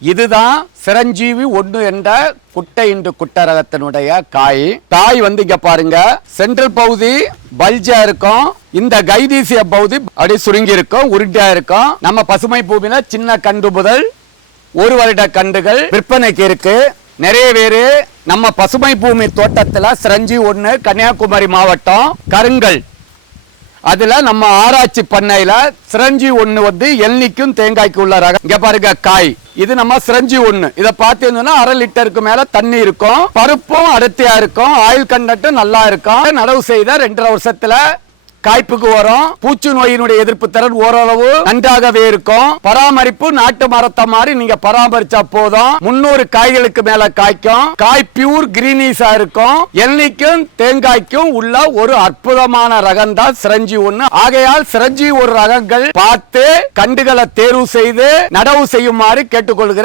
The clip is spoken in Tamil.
இதுதான் சிரஞ்சீவி ஒன்று என்ற குட்டை இன்று குட்டரகத்தினுடைய காய். காய் வந்து இங்க பாருங்க சென்ட்ரல் பகுதி பல்ஜா இருக்கும் இந்த கைதீசிய பகுதி அப்படி சுருங்கி இருக்கும் உருட்டியா இருக்கும். நம்ம பசுமை பூமியில சின்ன கண்டு முதல் ஒரு வருட கண்டுகள் விற்பனைக்கு இருக்கு. நிறைய பேரு நம்ம பசுமை பூமி தோட்டத்துல சிரஞ்சி ஒன்று கன்னியாகுமரி மாவட்டம் கருங்கல். அதுல நம்ம ஆராய்ச்சி பண்ணையில சிரஞ்சி ஒண்ணு வந்து எல்னிக்கும் தேங்காய்க்கு உள்ள ரகம். இங்க பாருங்க காய். இது நம்ம சிரஞ்சி ஒண்ணு. இத பாத்தீங்கன்னா அரை லிட்டருக்கு மேல தண்ணி இருக்கும். பருப்பும் அடர்த்தியா இருக்கும். ஆயில் கண்டட்டும் நல்லா இருக்கும் நடவு செய்த ரெண்டரை வருஷத்துல காய்ப்புக்கு வரும். பூச்சி நோயினுடைய எதிர்ப்பு திறன் ஓரளவு நன்றாகவே இருக்கும். பராமரிப்பு நாட்டு மரத்தை மாதிரி நீங்க பராமரிச்சா போதும். முன்னூறு காய்களுக்கு மேல காய்க்கும். காய் பியூர் கிரீனிஸா இருக்கும். எண்ணெய்க்கும் தேங்காய்க்கும் உள்ள ஒரு அற்புதமான ரகம் தான் சிரஞ்சி ஒண்ணு. ஆகையால் சிரஞ்சி ஒரு ரகங்கள் பார்த்து கண்டுகளை தேர்வு செய்து நடவு செய்யுமாறு கேட்டுக்கொள்கிறேன்.